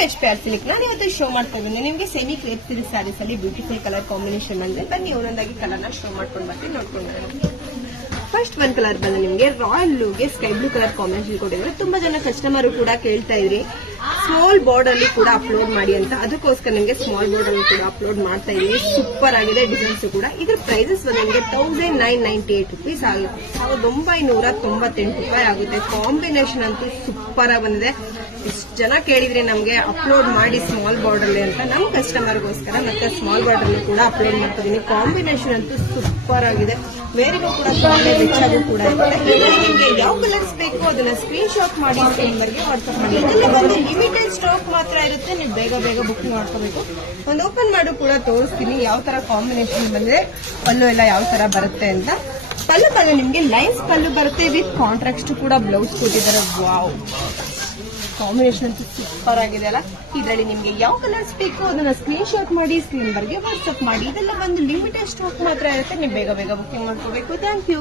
touch ಪ್ಯಾರ್ silk ನಾನು ಇವತ್ತು show ಮಾಡ್ತಾ ಇದ್ದೀನಿ ನಿಮಗೆ ಸೆಮಿ ಕ್ರೇಪ್ ಸಿಲ್ಕ್ ಸ್ಯಾರೀಸ್ ಅಲ್ಲಿ ಬ್ಯೂಟಿಫುಲ್ ಕಲರ್ ಕಾಂಬಿನೇಷನ್ ಅಂದ್ರೆ ಬನ್ನಿ ಒಂದೊಂದಾಗಿ ಕಲರ್ ನ ಶೋ ಮಾಡ್ಕೊಂಡು ಬರ್ತೀನಿ ನೋಡ್ಕೊಂಡು ಫಸ್ಟ್ ಒಂದ್ ಕಲರ್ ಬಂದು ನಿಮಗೆ ರಾಯಲ್ ಬ್ಲೂಗೆ ಸ್ಕೈ ಬ್ಲೂ ಕಲರ್ ಕಾಂಬಿನೇಷನ್ ಕೊಟ್ಟಿದ್ರೆ ತುಂಬಾ ಜನ ಕಸ್ಟಮರ್ ಕೂಡ ಕೇಳ್ತಾ ಇದ್ರಿ ಸ್ಮಾಲ್ ಬಾರ್ಡರ್ ಅಲ್ಲಿ ಕೂಡ ಅಪ್ಲೋಡ್ ಮಾಡಿ ಅಂತ ಅದಕ್ಕೋಸ್ಕರ ನಿಮಗೆ ಸ್ಮಾಲ್ ಬಾರ್ಡರ್ ಅಲ್ಲಿ ಕೂಡ ಅಪ್ಲೋಡ್ ಮಾಡ್ತಾ ಇದೀವಿ ಸೂಪರ್ ಆಗಿದೆ ಡಿಸೈನ್ಸ್ ಕೂಡ ಇದ್ರ ಪ್ರೈಸಸ್ ಬಂದು ನಿಮಗೆ 1998 rupees ಆಗುತ್ತೆ 1998 ರೂಪಾಯಿ ಆಗುತ್ತೆ ಕಾಂಬಿನೇಷನ್ ಅಂತೂ ಸೂಪರ್ ಆಗಿ ಬಂದಿದೆ ಇಷ್ಟು ಜನ ಕೇಳಿದ್ರೆ ನಮಗೆ ಅಪ್ಲೋಡ್ ಮಾಡಿ ಸ್ಮಾಲ್ ಬಾರ್ಡರ್ ಅಂತ ನಮ್ಮ ಕಸ್ಟಮರ್ಗೋಸ್ಕರ ಮತ್ತೆ ಸ್ಮಾಲ್ ಬಾರ್ಡರ್ ಕೂಡ ಅಪ್ಲೋಡ್ ಮಾಡ್ತಾ ಇದೀನಿ ಕಾಂಬಿನೇಷನ್ ಅಂತೂ ಸೂಪರ್ ಆಗಿದೆ ವೇರಿಗೂ ಕೂಡ ತುಂಬಾ ರಿಚ್ ಆಗೂ ಕೂಡ ಇರುತ್ತೆ ನಿಮಗೆ ಯಾವ ಕಲರ್ಸ್ ಬೇಕು ಅದನ್ನ ಸ್ಕ್ರೀನ್ ಶಾಟ್ ಮಾಡಿ ನಂಬರ್ಗೆ ವಾಟ್ಸ್ಆಪ್ ಮಾಡಿ ಇದೆಲ್ಲ ಬಂದು ಲಿಮಿಟೆಡ್ ಸ್ಟಾಕ್ ಮಾತ್ರ ಇರುತ್ತೆ ನೀವು ಬೇಗ ಬೇಗ ಬುಕಿಂಗ್ ಮಾಡ್ಕೋಬೇಕು ಒಂದು ಓಪನ್ ಮಾಡು ಕೂಡ ತೋರಿಸ್ತೀನಿ ಯಾವ ತರ ಕಾಂಬಿನೇಷನ್ ಬಂದ್ರೆ ಪಲ್ಲು ಎಲ್ಲ ಯಾವ ತರ ಬರುತ್ತೆ ಅಂತ ಪಲ್ಲು ಬಂದು ನಿಮ್ಗೆ ಲೈನ್ಸ್ ಪಲ್ಲು ಬರುತ್ತೆ ವಿತ್ ಕಾಂಟ್ರಾಕ್ಟ್ ಕೂಡ ಬ್ಲೌಸ್ ಕೊಟ್ಟಿದ್ದಾರೆ ವಾವ್ ಕಾಂಬಿನೇಷನ್ ಅಂತೂ ಸೂಪರ್ ಆಗಿದೆ ಅಲ್ಲ ಇದರಲ್ಲಿ ನಿಮ್ಗೆ ಯಾವ ಕಲರ್ಸ್ ಬೇಕು ಅದನ್ನ ಸ್ಕ್ರೀನ್ ಶಾಟ್ ಮಾಡಿ ಸ್ಕ್ರೀನ್ ಬರ್ಗೆ ವಾಟ್ಸ್ಆಪ್ ಮಾಡಿ ಇದೆಲ್ಲ ಒಂದು ಲಿಮಿಟೆಡ್ ಸ್ಟಾಕ್ ಮಾತ್ರ ಇರುತ್ತೆ ನೀವು ಬೇಗ ಬೇಗ ಬುಕಿಂಗ್ ಮಾಡ್ಕೋಬೇಕು ಥ್ಯಾಂಕ್ ಯು